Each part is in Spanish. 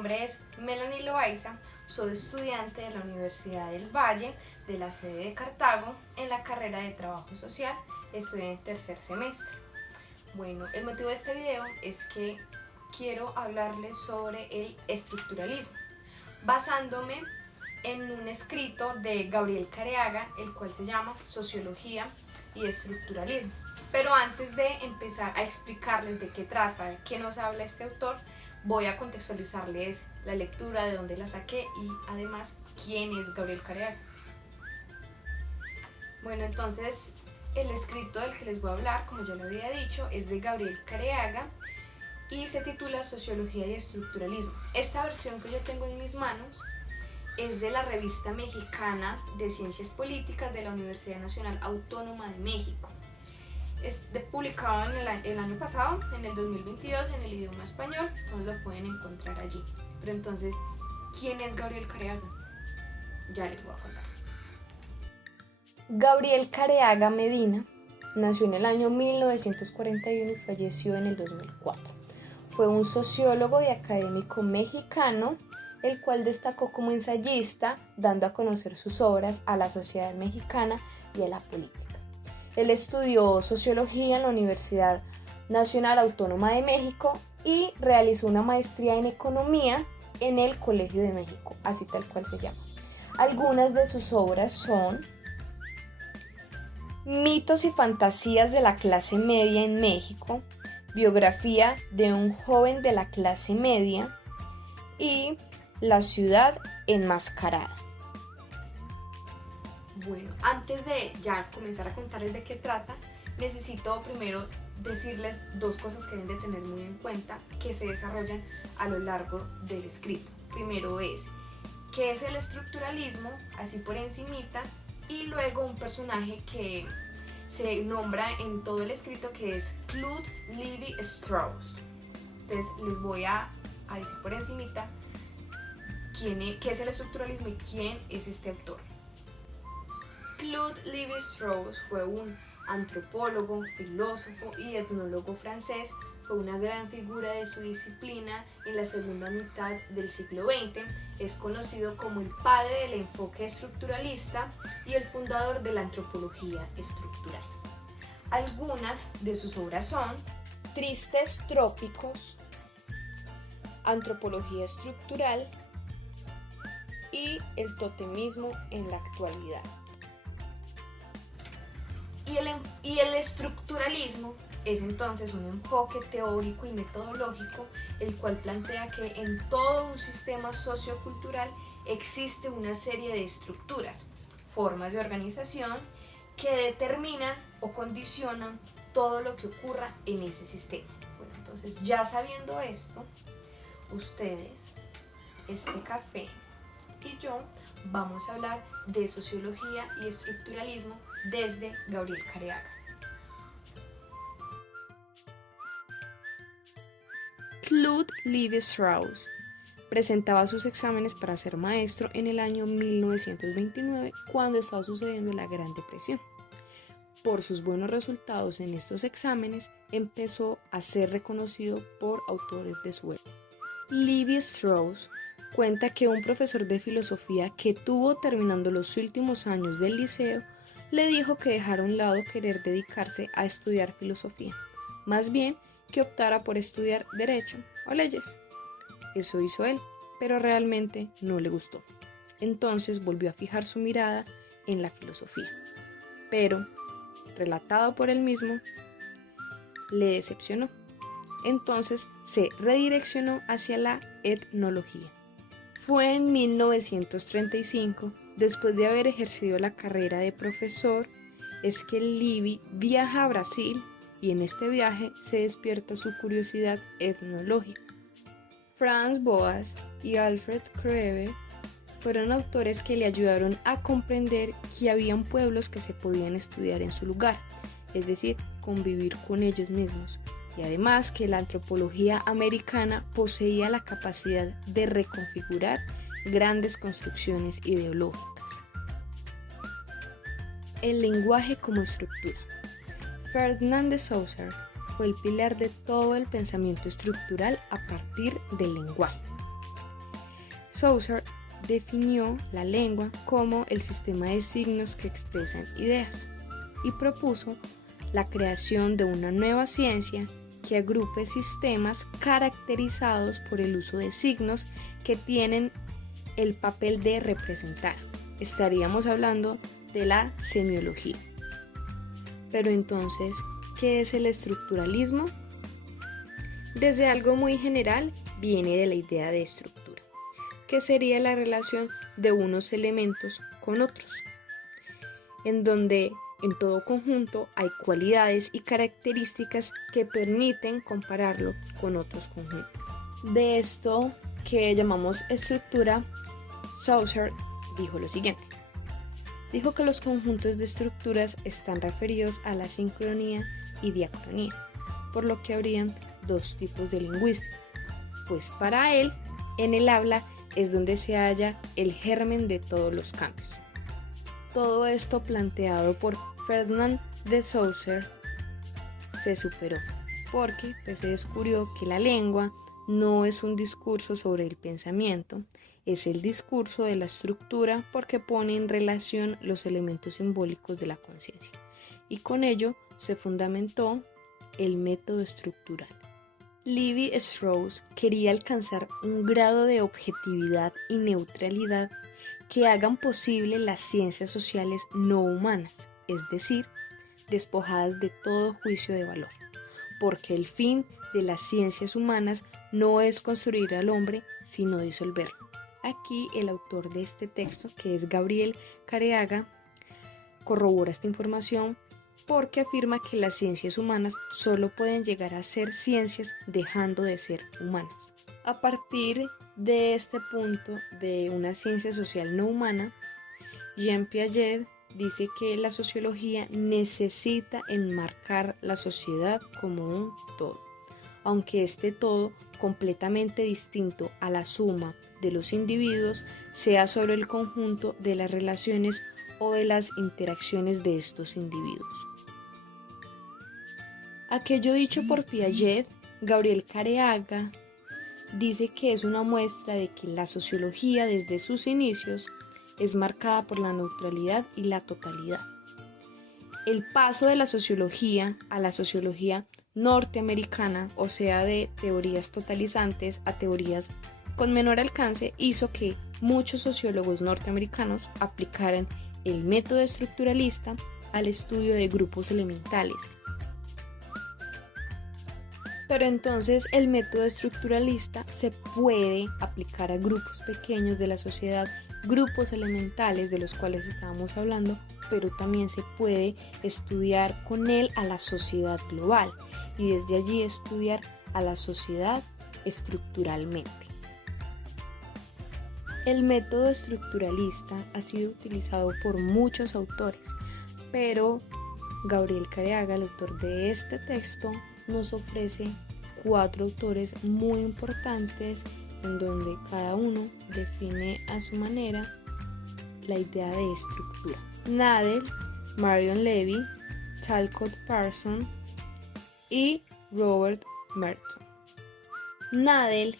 nombre es Melanie Loaiza, soy estudiante de la Universidad del Valle, de la sede de Cartago, en la carrera de Trabajo Social. Estoy en tercer semestre. Bueno, el motivo de este video es que quiero hablarles sobre el estructuralismo, basándome en un escrito de Gabriel Careaga, el cual se llama Sociología y Estructuralismo. Pero antes de empezar a explicarles de qué trata, de qué nos habla este autor, voy a contextualizarles la lectura, de dónde la saqué y además quién es Gabriel Careaga. Bueno, entonces el escrito del que les voy a hablar, como yo lo había dicho, es de Gabriel Careaga y se titula Sociología y Estructuralismo. Esta versión que yo tengo en mis manos es de la Revista Mexicana de Ciencias Políticas de la Universidad Nacional Autónoma de México. Es publicado en el año pasado, en el 2022, en el idioma español, entonces lo pueden encontrar allí. Pero entonces, ¿quién es Gabriel Careaga? Ya les voy a contar. Gabriel Careaga Medina nació en el año 1941 y falleció en el 2004. Fue un sociólogo y académico mexicano, el cual destacó como ensayista, dando a conocer sus obras a la sociedad mexicana y a la política. Él estudió sociología en la Universidad Nacional Autónoma de México y realizó una maestría en economía en el Colegio de México, así tal cual se llama. Algunas de sus obras son Mitos y fantasías de la clase media en México, Biografía de un joven de la clase media y La ciudad enmascarada. Bueno, antes de ya comenzar a contarles de qué trata, necesito primero decirles dos cosas que deben de tener muy en cuenta que se desarrollan a lo largo del escrito. Primero es qué es el estructuralismo, así por encimita, y luego un personaje que se nombra en todo el escrito, que es Claude Lévi-Strauss. Entonces les voy a decir por encimita qué es el estructuralismo y quién es este autor. Claude Lévi-Strauss fue un antropólogo, filósofo y etnólogo francés. Fue una gran figura de su disciplina en la segunda mitad del siglo XX. Es conocido como el padre del enfoque estructuralista y el fundador de la antropología estructural. Algunas de sus obras son Tristes trópicos, Antropología estructural y El totemismo en la actualidad. Y el estructuralismo es entonces un enfoque teórico y metodológico, el cual plantea que en todo un sistema sociocultural existe una serie de estructuras, formas de organización que determinan o condicionan todo lo que ocurra en ese sistema. Bueno, entonces ya sabiendo esto, ustedes, este café y yo vamos a hablar de sociología y estructuralismo desde Gabriel Careaga. Claude Lévi-Strauss presentaba sus exámenes para ser maestro en el año 1929, cuando estaba sucediendo la Gran Depresión. Por sus buenos resultados en estos exámenes, empezó a ser reconocido por autores de su época. Lévi-Strauss cuenta que un profesor de filosofía que tuvo terminando los últimos años del liceo le dijo que dejara a un lado querer dedicarse a estudiar filosofía, más bien que optara por estudiar derecho o leyes. Eso hizo él, pero realmente no le gustó. Entonces volvió a fijar su mirada en la filosofía, pero, relatado por él mismo, le decepcionó. Entonces se redireccionó hacia la etnología. Fue en 1935, después de haber ejercido la carrera de profesor, es que Lévi viaja a Brasil y en este viaje se despierta su curiosidad etnológica. Franz Boas y Alfred Krebe fueron autores que le ayudaron a comprender que habían pueblos que se podían estudiar en su lugar, es decir, convivir con ellos mismos, y además que la antropología americana poseía la capacidad de reconfigurar grandes construcciones ideológicas. El lenguaje como estructura. Ferdinand de Saussure fue el pilar de todo el pensamiento estructural a partir del lenguaje. Saussure definió la lengua como el sistema de signos que expresan ideas y propuso la creación de una nueva ciencia que agrupe sistemas caracterizados por el uso de signos que tienen el papel de representar. Estaríamos hablando de la semiología. Pero entonces, ¿qué es el estructuralismo? Desde algo muy general viene de la idea de estructura, que sería la relación de unos elementos con otros, en donde en todo conjunto hay cualidades y características que permiten compararlo con otros conjuntos. De esto que llamamos estructura, Saussure dijo lo siguiente. Dijo que los conjuntos de estructuras están referidos a la sincronía y diacronía, por lo que habrían dos tipos de lingüística, pues para él, en el habla es donde se halla el germen de todos los cambios. Todo esto planteado por Ferdinand de Saussure se superó, porque se descubrió que la lengua no es un discurso sobre el pensamiento, es el discurso de la estructura porque pone en relación los elementos simbólicos de la conciencia, y con ello se fundamentó el método estructural. Lévi-Strauss quería alcanzar un grado de objetividad y neutralidad que hagan posible las ciencias sociales no humanas, es decir, despojadas de todo juicio de valor, porque el fin de las ciencias humanas no es construir al hombre, sino disolverlo. Aquí el autor de este texto, que es Gabriel Careaga, corrobora esta información porque afirma que las ciencias humanas solo pueden llegar a ser ciencias dejando de ser humanas. A partir de este punto de una ciencia social no humana, Jean Piaget dice que la sociología necesita enmarcar la sociedad como un todo, aunque este todo, completamente distinto a la suma de los individuos, sea solo el conjunto de las relaciones o de las interacciones de estos individuos. Aquello dicho por Piaget, Gabriel Careaga dice que es una muestra de que la sociología desde sus inicios es marcada por la neutralidad y la totalidad. El paso de la sociología a la sociología norteamericana, o sea, de teorías totalizantes a teorías con menor alcance, hizo que muchos sociólogos norteamericanos aplicaran el método estructuralista al estudio de grupos elementales. Pero entonces el método estructuralista se puede aplicar a grupos pequeños de la sociedad, grupos elementales de los cuales estábamos hablando, pero también se puede estudiar con él a la sociedad global y desde allí estudiar a la sociedad estructuralmente. El método estructuralista ha sido utilizado por muchos autores, pero Gabriel Careaga, el autor de este texto, nos ofrece 4 autores muy importantes en donde cada uno define a su manera la idea de estructura. Nadel, Marion Levy, Talcott Parsons y Robert Merton. Nadel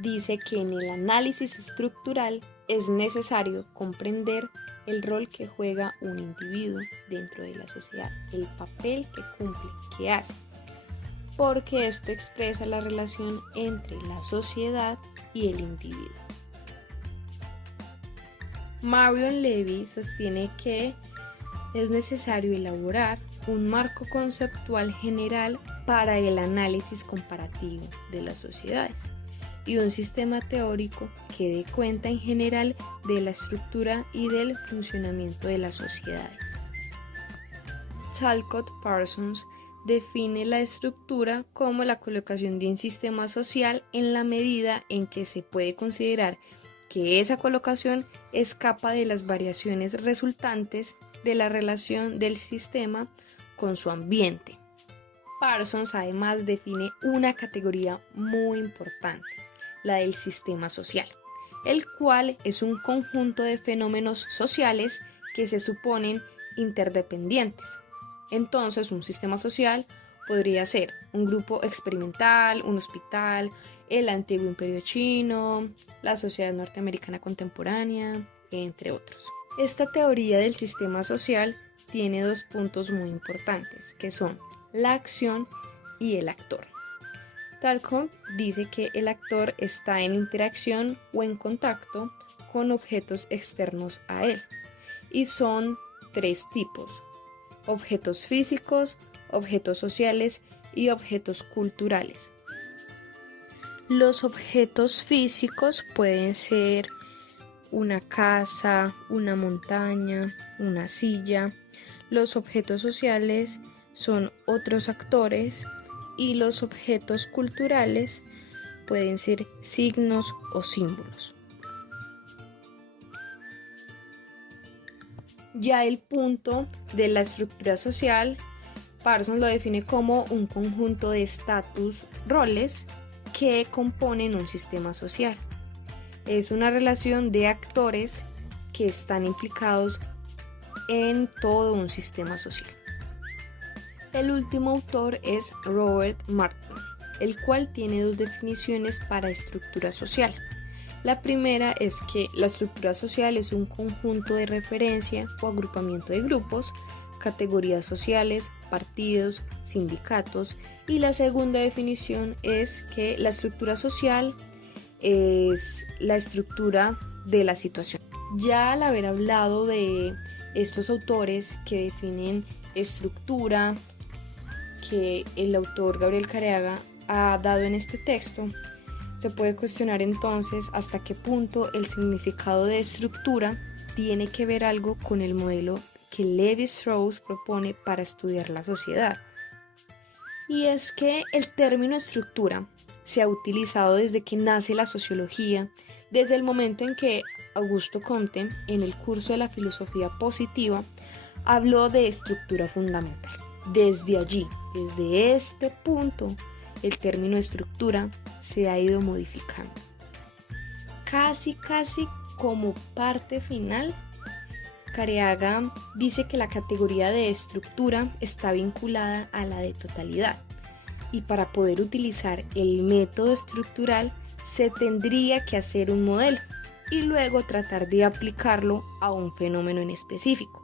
dice que en el análisis estructural es necesario comprender el rol que juega un individuo dentro de la sociedad, el papel que cumple, que hace, porque esto expresa la relación entre la sociedad y el individuo. Marion Levy sostiene que es necesario elaborar un marco conceptual general para el análisis comparativo de las sociedades y un sistema teórico que dé cuenta en general de la estructura y del funcionamiento de las sociedades. Talcott Parsons define la estructura como la colocación de un sistema social en la medida en que se puede considerar que esa colocación escapa de las variaciones resultantes de la relación del sistema con su ambiente. Parsons además define una categoría muy importante, la del sistema social, el cual es un conjunto de fenómenos sociales que se suponen interdependientes. Entonces, un sistema social podría ser un grupo experimental, un hospital, el antiguo imperio chino, la sociedad norteamericana contemporánea, entre otros. Esta teoría del sistema social tiene dos puntos muy importantes, que son la acción y el actor. Talcott dice que el actor está en interacción o en contacto con objetos externos a él, y son tres tipos: objetos físicos, objetos sociales y objetos culturales. Los objetos físicos pueden ser una casa, una montaña, una silla. Los objetos sociales son otros actores y los objetos culturales pueden ser signos o símbolos. Ya el punto de la estructura social, Parsons lo define como un conjunto de estatus, roles que componen un sistema social. Es una relación de actores que están implicados en todo un sistema social. El último autor es Robert Martin, el cual tiene dos definiciones para estructura social. La primera es que la estructura social es un conjunto de referencia o agrupamiento de grupos, categorías sociales, partidos, sindicatos, y la segunda definición es que la estructura social es la estructura de la situación. Ya al haber hablado de estos autores que definen estructura, que el autor Gabriel Careaga ha dado en este texto, se puede cuestionar entonces hasta qué punto el significado de estructura tiene que ver algo con el modelo que Lévi-Strauss propone para estudiar la sociedad. Y es que el término estructura se ha utilizado desde que nace la sociología, desde el momento en que Augusto Comte, en el curso de la filosofía positiva, habló de estructura fundamental. Desde allí, desde este punto, el término estructura se ha ido modificando. Casi como parte final, Careaga dice que la categoría de estructura está vinculada a la de totalidad, y para poder utilizar el método estructural se tendría que hacer un modelo y luego tratar de aplicarlo a un fenómeno en específico.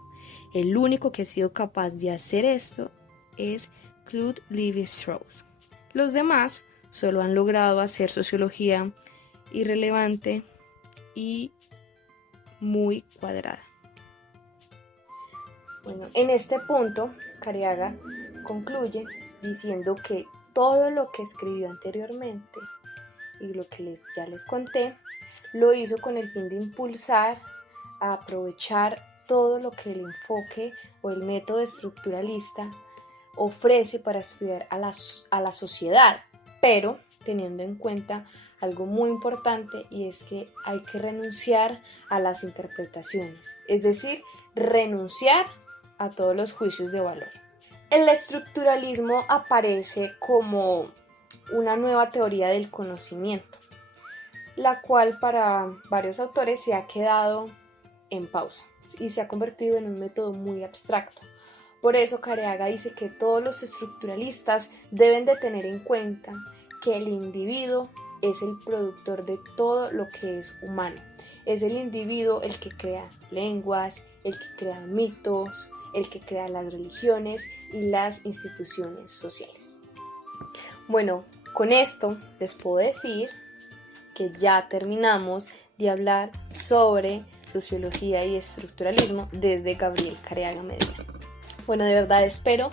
El único que ha sido capaz de hacer esto es Claude Lévi-Strauss. Los demás solo han logrado hacer sociología irrelevante y muy cuadrada. Bueno, en este punto, Careaga concluye diciendo que todo lo que escribió anteriormente y lo que ya les conté, lo hizo con el fin de impulsar a aprovechar todo lo que el enfoque o el método estructuralista ofrece para estudiar a la sociedad, pero teniendo en cuenta algo muy importante, y es que hay que renunciar a las interpretaciones, es decir, renunciar a todos los juicios de valor. El estructuralismo aparece como una nueva teoría del conocimiento, la cual para varios autores se ha quedado en pausa y se ha convertido en un método muy abstracto. Por eso Careaga dice que todos los estructuralistas deben de tener en cuenta que el individuo es el productor de todo lo que es humano. Es el individuo el que crea lenguas, el que crea mitos, el que crea las religiones y las instituciones sociales. Bueno, con esto les puedo decir que ya terminamos de hablar sobre sociología y estructuralismo desde Gabriel Careaga Medina. Bueno, de verdad espero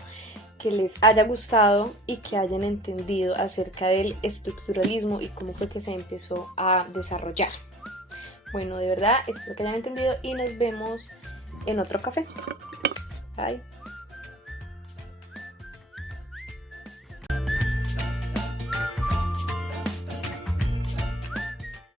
que les haya gustado y que hayan entendido acerca del estructuralismo y cómo fue que se empezó a desarrollar. Bueno, de verdad espero que hayan entendido y nos vemos en otro café. Bye.